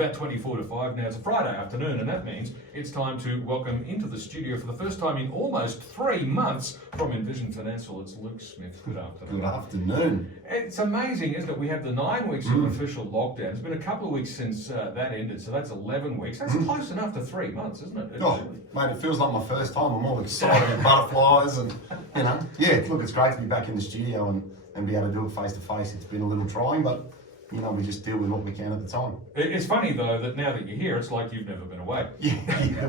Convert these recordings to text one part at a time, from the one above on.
about 24 to 5. Now it's a Friday afternoon, and that means it's time to welcome into the studio for the first time in almost 3 months from Envision Financial. It's Luke Smith. Good afternoon. Good afternoon. It's amazing, isn't it? We have the 9 weeks of official lockdown. It's been a couple of weeks since that ended, so that's 11 weeks. That's close enough to 3 months, isn't it? Mate, it feels like my first time. I'm all excited and butterflies and, look, it's great to be back in the studio and be able to do it face to face. It's been a little trying, but we just deal with what we can at the time. It's funny though that now that you're here, it's like you've never been away.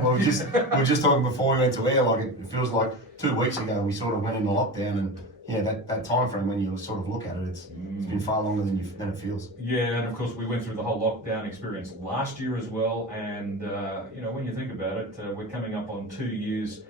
Well, we were just talking before we went to air. Like it feels like 2 weeks ago we sort of went into lockdown, and that time frame when you sort of look at it, it's been far longer than it feels. Yeah, and of course we went through the whole lockdown experience last year as well, and when you think about it, we're coming up on 2 years.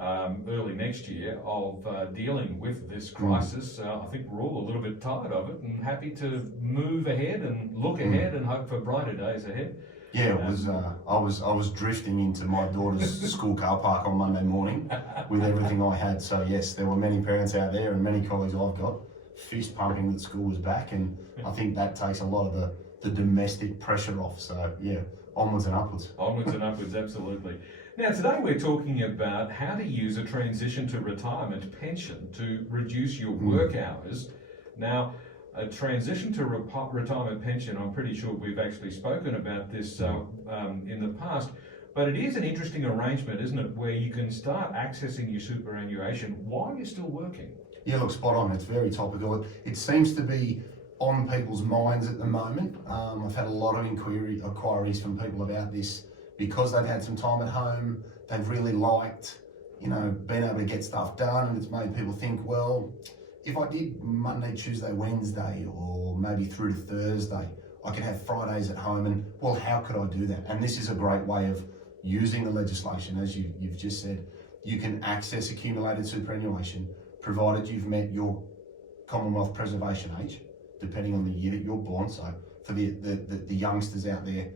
Early next year of dealing with this crisis. I think we're all a little bit tired of it and happy to move ahead and look ahead and hope for brighter days ahead. Yeah, it was. I was drifting into my daughter's school car park on Monday morning with everything I had. So yes, there were many parents out there and many colleagues I've got fist pumping that school was back, and I think that takes a lot of the domestic pressure off. So yeah, onwards and upwards. Onwards and upwards, absolutely. Now, today we're talking about how to use a transition to retirement pension to reduce your work hours. Now, a transition to retirement pension, I'm pretty sure we've actually spoken about this in the past, but it is an interesting arrangement, isn't it, where you can start accessing your superannuation while you're still working. Yeah, look, spot on. It's very topical. It seems to be on people's minds at the moment. I've had a lot of inquiries from people about this, because they've had some time at home. They've really liked, being able to get stuff done, and it's made people think, well, if I did Monday, Tuesday, Wednesday, or maybe through to Thursday, I could have Fridays at home, and well, how could I do that? And this is a great way of using the legislation, as you've just said. You can access accumulated superannuation, provided you've met your Commonwealth preservation age, depending on the year that you're born. So for the youngsters out there,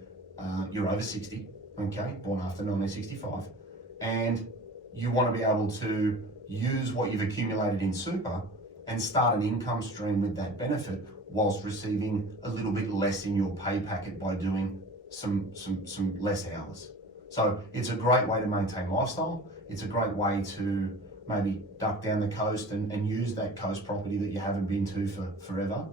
you're over 60. Okay, born after 1965, and you want to be able to use what you've accumulated in super and start an income stream with that benefit, whilst receiving a little bit less in your pay packet by doing some less hours. So it's a great way to maintain lifestyle. It's a great way to maybe duck down the coast and use that coast property that you haven't been to for forever.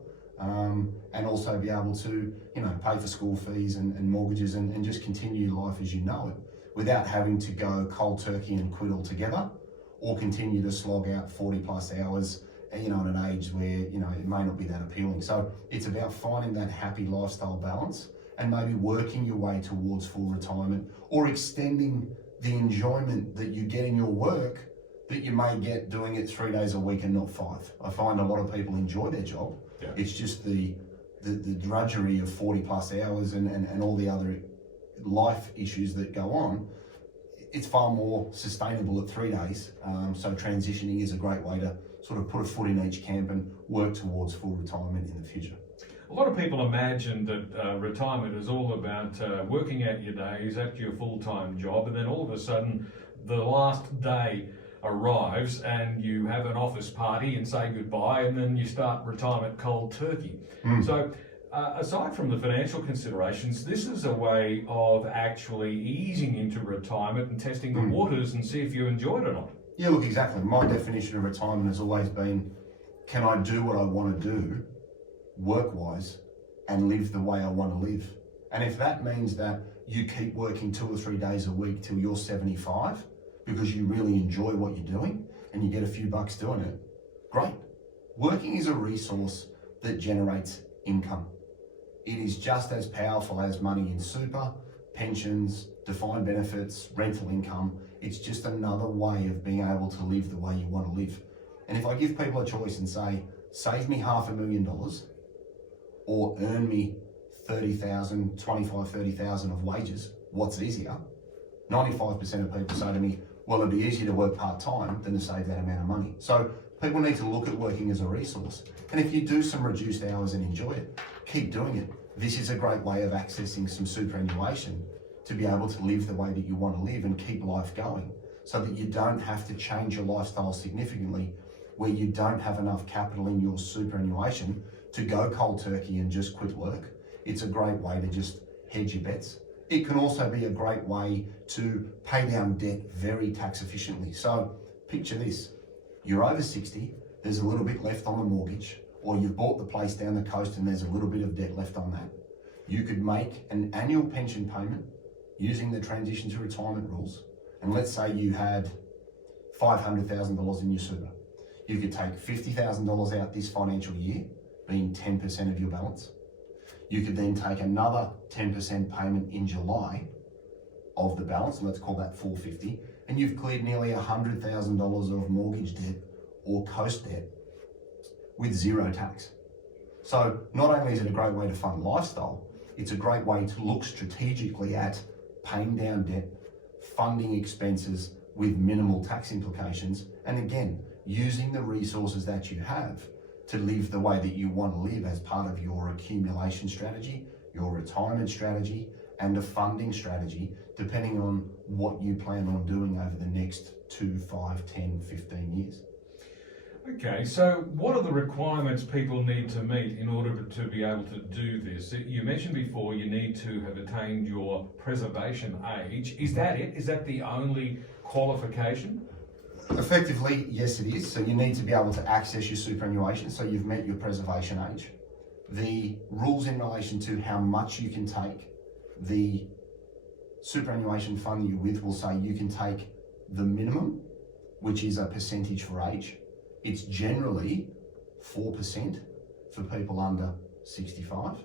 And also be able to, pay for school fees and mortgages and just continue life as you know it, without having to go cold turkey and quit altogether, or continue to slog out 40 plus hours, at an age where, it may not be that appealing. So it's about finding that happy lifestyle balance and maybe working your way towards full retirement, or extending the enjoyment that you get in your work that you may get doing it 3 days a week and not 5. I find a lot of people enjoy their job. Yeah. It's just the drudgery of 40 plus hours and all the other life issues that go on. It's far more sustainable at 3 days. So transitioning is a great way to sort of put a foot in each camp and work towards full retirement in the future. A lot of people imagine that retirement is all about working out your days at your full-time job, and then all of a sudden the last day arrives and you have an office party and say goodbye, and then you start retirement cold turkey. So aside from the financial considerations, this is a way of actually easing into retirement and testing the waters and see if you enjoy it or not. Yeah, look, exactly. My definition of retirement has always been, can I do what I want to do work-wise and live the way I want to live? And if that means that you keep working 2 or 3 days a week till you're 75, because you really enjoy what you're doing and you get a few bucks doing it, great. Working is a resource that generates income. It is just as powerful as money in super, pensions, defined benefits, rental income. It's just another way of being able to live the way you want to live. And if I give people a choice and say, save me $500,000 or earn me 30,000, 25, 30,000 of wages, what's easier? 95% of people say to me, well, it'd be easier to work part-time than to save that amount of money. So people need to look at working as a resource. And if you do some reduced hours and enjoy it, keep doing it. This is a great way of accessing some superannuation to be able to live the way that you want to live and keep life going, so that you don't have to change your lifestyle significantly, where you don't have enough capital in your superannuation to go cold turkey and just quit work. It's a great way to just hedge your bets. It can also be a great way to pay down debt very tax efficiently. So picture this, you're over 60, there's a little bit left on the mortgage, or you've bought the place down the coast and there's a little bit of debt left on that. You could make an annual pension payment using the transition to retirement rules. And let's say you had $500,000 in your super. You could take $50,000 out this financial year, being 10% of your balance. You could then take another 10% payment in July of the balance, let's call that $450,000, and you've cleared nearly $100,000 of mortgage debt or coast debt with zero tax. So not only is it a great way to fund lifestyle, it's a great way to look strategically at paying down debt, funding expenses with minimal tax implications, and again, using the resources that you have to live the way that you want to live as part of your accumulation strategy, your retirement strategy, and a funding strategy, depending on what you plan on doing over the next 2, 5, 10, 15 years. Okay, so what are the requirements people need to meet in order to be able to do this? You mentioned before you need to have attained your preservation age. Is that it? Is that the only qualification? Effectively, yes it is. So you need to be able to access your superannuation, so you've met your preservation age. The rules in relation to how much you can take, the superannuation fund that you're with will say you can take the minimum, which is a percentage for age. It's generally 4% for people under 65.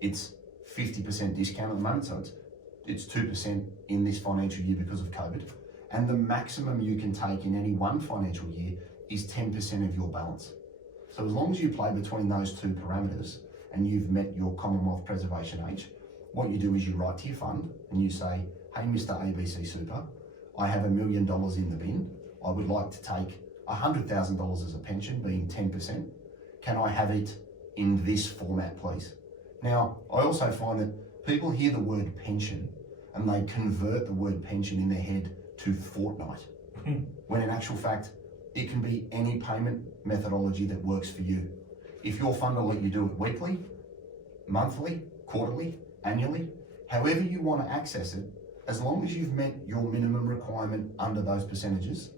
It's 50% discount at the moment, so it's 2% in this financial year because of COVID. And the maximum you can take in any one financial year is 10% of your balance. So as long as you play between those two parameters and you've met your Commonwealth preservation age, what you do is you write to your fund and you say, hey, Mr. ABC Super, I have $1 million in the bin. I would like to take $100,000 as a pension, being 10%. Can I have it in this format, please? Now, I also find that people hear the word pension and they convert the word pension in their head to fortnight, when in actual fact, it can be any payment methodology that works for you. If your fund will let you do it weekly, monthly, quarterly, annually, however you want to access it, as long as you've met your minimum requirement under those percentages,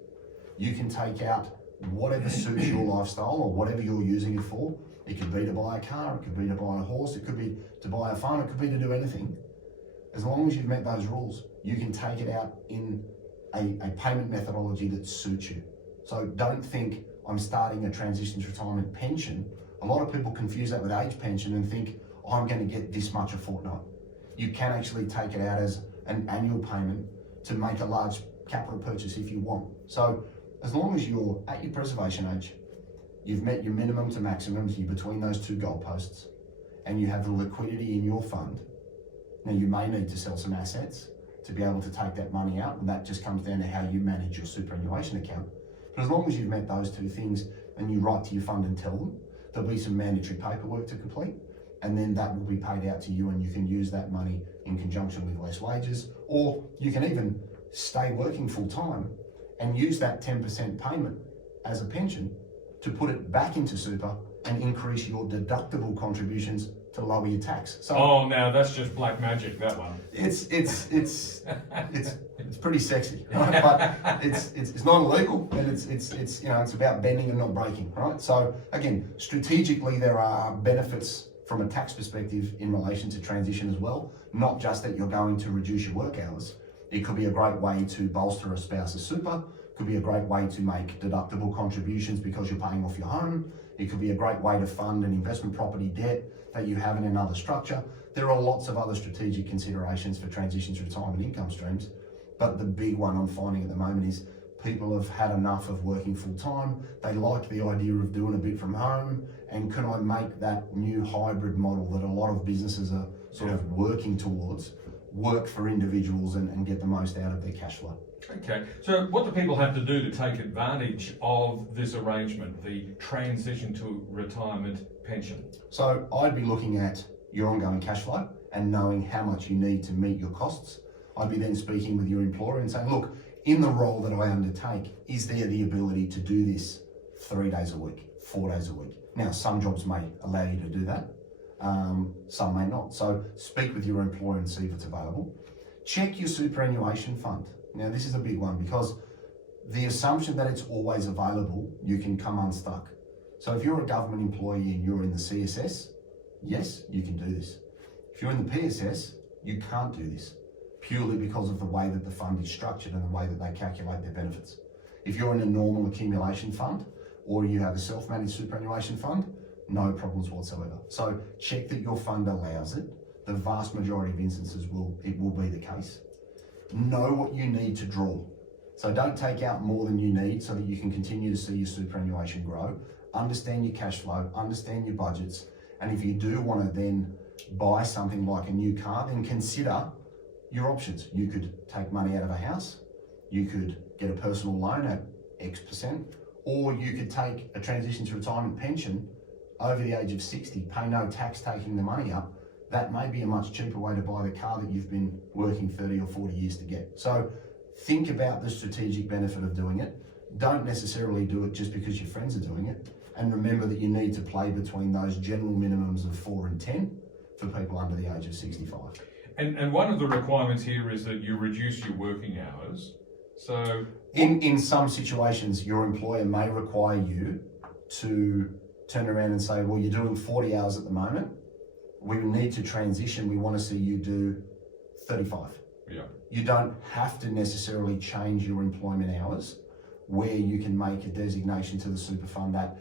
you can take out whatever suits your lifestyle or whatever you're using it for. It could be to buy a car, it could be to buy a horse, it could be to buy a farm, it could be to do anything. As long as you've met those rules, you can take it out in a payment methodology that suits you. So don't think I'm starting a transition to retirement pension. A lot of people confuse that with age pension and think, oh, I'm going to get this much a fortnight. You can actually take it out as an annual payment to make a large capital purchase if you want. So as long as you're at your preservation age, you've met your minimum to maximums, you're between those two goalposts, and you have the liquidity in your fund. Now you may need to sell some assets to be able to take that money out, and that just comes down to how you manage your superannuation account. But as long as you've met those two things and you write to your fund and tell them, there'll be some mandatory paperwork to complete, and then that will be paid out to you and you can use that money in conjunction with less wages, or you can even stay working full time and use that 10% payment as a pension to put it back into super and increase your deductible contributions to lower your tax. So oh, now that's just black magic, that one. It's pretty sexy, right? But it's not illegal, and it's you know, it's about bending and not breaking, right? So again, strategically there are benefits from a tax perspective in relation to transition as well. Not just that you're going to reduce your work hours. It could be a great way to bolster a spouse's super. Could be a great way to make deductible contributions because you're paying off your home. It could be a great way to fund an investment property debt that you have in another structure. There are lots of other strategic considerations for transition to retirement income streams, but the big one I'm finding at the moment is people have had enough of working full time. They like the idea of doing a bit from home, and can I make that new hybrid model that a lot of businesses are sort of working towards work for individuals and get the most out of their cash flow. Okay, so what do people have to do to take advantage of this arrangement, the transition to retirement pension? So I'd be looking at your ongoing cash flow and knowing how much you need to meet your costs. I'd be then speaking with your employer and saying, look, in the role that I undertake, is there the ability to do this 3 days a week, 4 days a week? Now, some jobs may allow you to do that. some may not. So speak with your employer and see if it's available. Check your superannuation fund. Now this is a big one because the assumption that it's always available, you can come unstuck. So if you're a government employee and you're in the CSS, yes, you can do this. If you're in the PSS, you can't do this, purely because of the way that the fund is structured and the way that they calculate their benefits. If you're in a normal accumulation fund or you have a self-managed superannuation fund, no problems whatsoever. So check that your fund allows it. The vast majority of instances it will be the case. Know what you need to draw. So don't take out more than you need so that you can continue to see your superannuation grow. Understand your cash flow, understand your budgets, and if you do want to then buy something like a new car, then consider your options. You could take money out of a house, you could get a personal loan at X%, or you could take a transition to retirement pension over the age of 60, pay no tax taking the money up. That may be a much cheaper way to buy the car that you've been working 30 or 40 years to get. So think about the strategic benefit of doing it. Don't necessarily do it just because your friends are doing it. And remember that you need to play between those general minimums of 4 and 10 for people under the age of 65. And one of the requirements here is that you reduce your working hours. So in some situations, your employer may require you to turn around and say, well, you're doing 40 hours at the moment. We need to transition. We want to see you do 35. Yeah. You don't have to necessarily change your employment hours where you can make a designation to the super fund that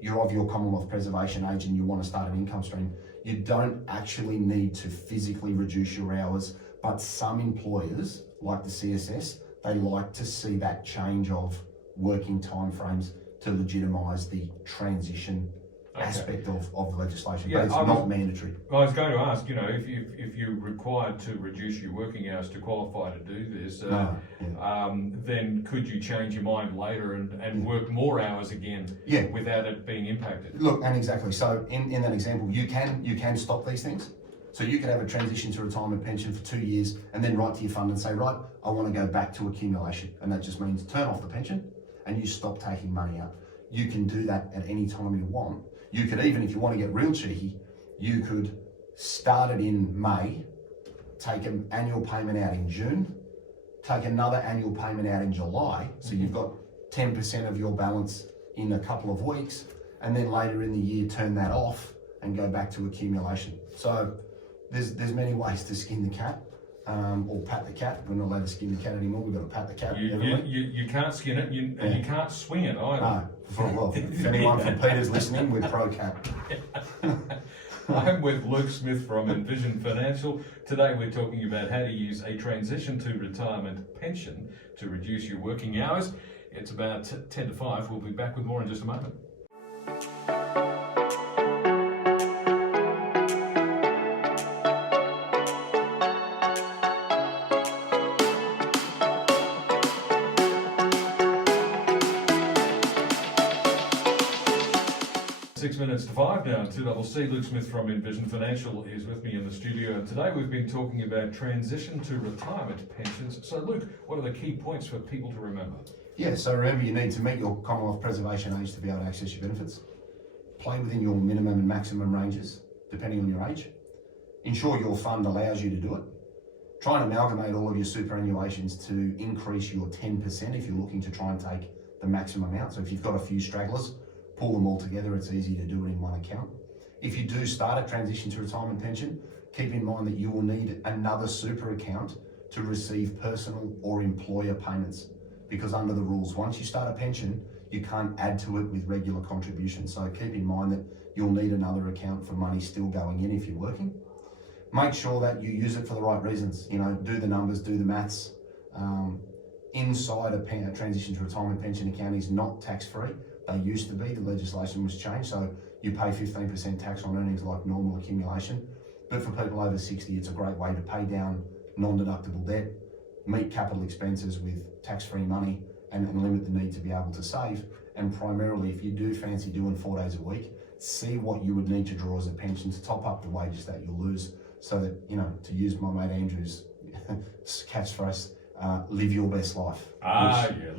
you're of your Commonwealth preservation age and you want to start an income stream. You don't actually need to physically reduce your hours, but some employers, like the CSS, they like to see that change of working timeframes to legitimise the transition aspect of the legislation, but it's not mandatory. I was going to ask, if you're required to reduce your working hours to qualify to do this, then could you change your mind later and work more hours again without it being impacted? Look, and exactly. So in that example, you can stop these things. So you could have a transition to retirement pension for 2 years and then write to your fund and say, right, I want to go back to accumulation. And that just means turn off the pension and you stop taking money out. You can do that at any time you want. You could even, if you want to get real cheeky, you could start it in May, take an annual payment out in June, take another annual payment out in July, so you've got 10% of your balance in a couple of weeks, and then later in the year turn that off and go back to accumulation. So there's many ways to skin the cat. Or pat the cat. We're not allowed to skin the cat anymore. We've got to pat the cat. You can't skin it, and you can't swing it either. No. Well, if anyone from Peter's listening, we're pro cat. I'm with Luke Smith from Envision Financial. Today we're talking about how to use a transition to retirement pension to reduce your working hours. It's about 10 to 5. We'll be back with more in just a moment. 6 minutes to 5 now, 2CC. Luke Smith from Envision Financial is with me in the studio, and today we've been talking about transition to retirement pensions. So Luke, what are the key points for people to remember? Yeah, so remember you need to meet your Commonwealth preservation age to be able to access your benefits. Play within your minimum and maximum ranges, depending on your age. Ensure your fund allows you to do it. Try and amalgamate all of your superannuations to increase your 10% if you're looking to try and take the maximum out. So if you've got a few stragglers, pull them all together. It's easy to do it in one account. If you do start a transition to retirement pension, keep in mind that you will need another super account to receive personal or employer payments, because under the rules, once you start a pension, you can't add to it with regular contributions. So keep in mind that you'll need another account for money still going in if you're working. Make sure that you use it for the right reasons. You know, do the numbers, do the maths. Inside a transition to retirement pension account is not tax-free. They used to be, the legislation was changed, so you pay 15% tax on earnings like normal accumulation. But for people over 60, it's a great way to pay down non-deductible debt, meet capital expenses with tax-free money, and limit the need to be able to save. And primarily, if you do fancy doing 4 days a week, see what you would need to draw as a pension to top up the wages that you'll lose, so that, you know, to use my mate Andrew's catchphrase, live your best life.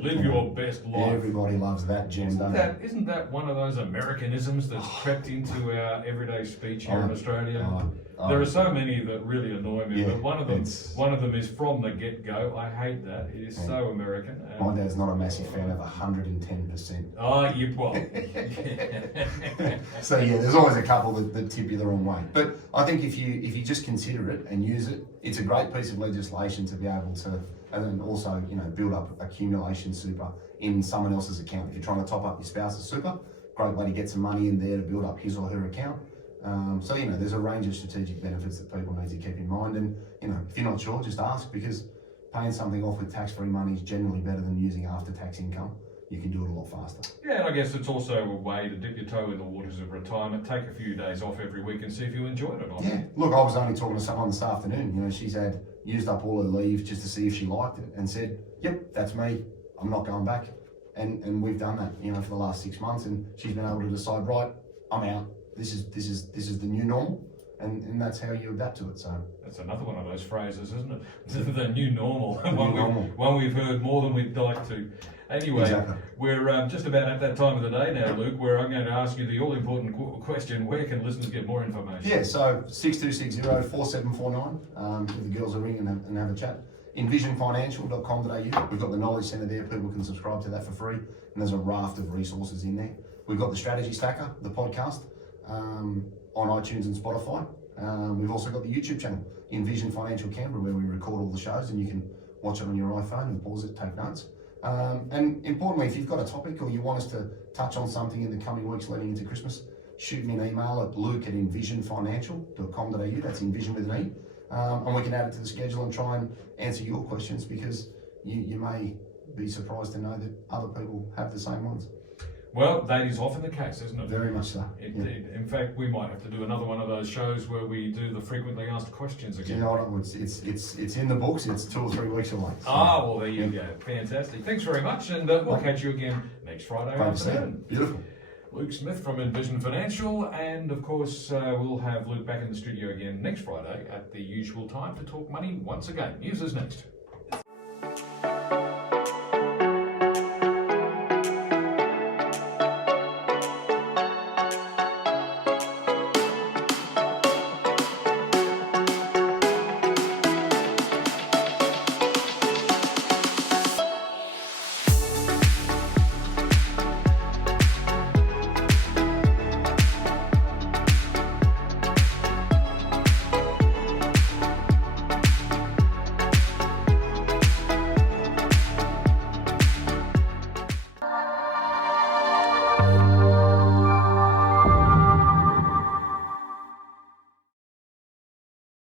Live your best life. Everybody loves that gem, Isn't that one of those Americanisms that's crept into our everyday speech here in Australia? There are so many that really annoy me, but one of them is from the get-go. I hate that. It is so American. My dad's not a massive fan of 110%. So there's always a couple that tip you the wrong way. But I think if you just consider it and use it, it's a great piece of legislation to be able to, and then also build up accumulation super in someone else's account. If you're trying to top up your spouse's super, great way to get some money in there to build up his or her account. So there's a range of strategic benefits that people need to keep in mind, and if you're not sure, just ask, because paying something off with tax-free money is generally better than using after-tax income. You can do it a lot faster. Yeah, and I guess it's also a way to dip your toe in the waters of retirement, take a few days off every week and see if you enjoyed it or not. Look, I was only talking to someone this afternoon, she's used up all her leave just to see if she liked it, and said, yep, that's me, I'm not going back. And we've done that, for the last 6 months, and she's been able to decide, right, I'm out. This is the new normal, and that's how you adapt to it. So that's another one of those phrases, isn't it? The new normal. One we've heard more than we'd like to. Anyway, exactly. We're just about at that time of the day now, Luke, where I'm going to ask you the all-important question: where can listeners get more information? So 6260-4749. Give the girls a ring and have a chat. envisionfinancial.com.au. We've got the Knowledge Centre there. People can subscribe to that for free, and there's a raft of resources in there. We've got the Strategy Stacker, the podcast, on iTunes and Spotify. We've also got the YouTube channel, Envision Financial Canberra, where we record all the shows, and you can watch it on your iPhone and pause it, take notes. And importantly, if you've got a topic or you want us to touch on something in the coming weeks leading into Christmas, shoot me an email at luke@envisionfinancial.com.au. That's Envision with an E. And we can add it to the schedule and try and answer your questions, because you may be surprised to know that other people have the same ones. Well, that is often the case, isn't it? Very much so. In fact, we might have to do another one of those shows where we do the frequently asked questions again. It's in the books. It's 2 or 3 weeks away. So. Well, there you go. Fantastic. Thanks very much, and we'll catch you again next Friday afternoon. Beautiful. Luke Smith from Envision Financial, and of course we'll have Luke back in the studio again next Friday at the usual time to talk money once again. News is next.